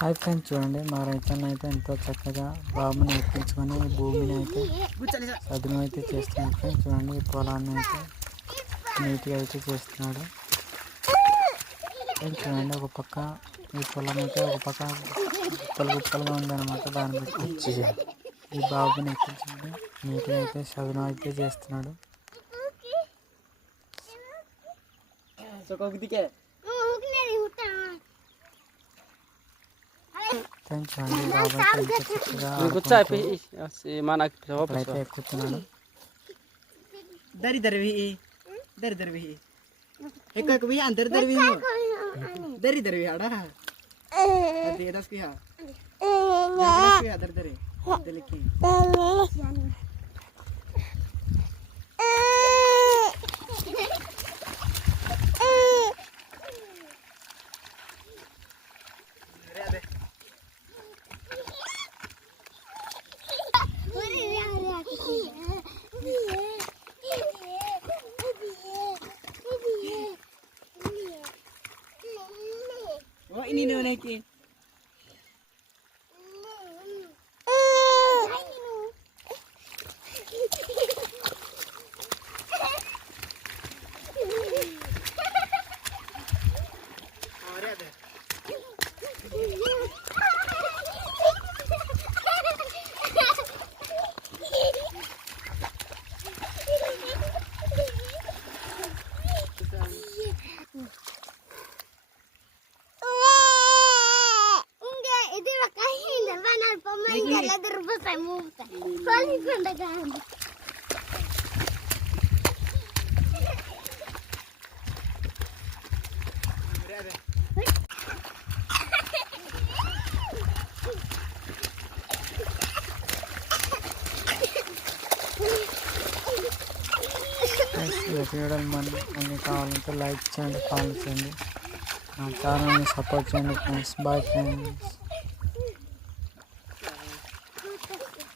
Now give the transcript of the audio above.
Hi friends, చూడండి మా రైతన్న అయితే ఎంతో చక్కగా బాబుని ఎక్కించుకొని ఈ భూమిని అయితే చదును అయితే చేస్తున్నాడు ఫ్రెండ్స్. చూడండి ఈ పొలాన్ని అయితే నీట్గా అయితే చేస్తున్నాడు ఫ్రెండ్స్. చూడండి ఒక పక్క ఈ పొలం అయితే ఒక పక్క గుప్పలు గుప్పలుగా ఉందన్నమాట. దాన్ని బట్టి ఈ బాబుని ఎక్కించుకొని నీట్గా అయితే చదును అయితే చేస్తున్నాడు. చూడండి బాబు అయితే చక్కగా అయితే ఎక్కుతున్నాడు. dari dari ek भी अंदर दर भी हो दर भी आड़ा दे दस की हा दस की दर दर दे लिखी ini nih naikin వీడియోలు అన్నీ కావాలంటే లైక్ చేయండి, కామెంట్ చేయండి, నా ఛానల్ని సపోర్ట్ చేయండి ఫ్రెండ్స్. Bye friends.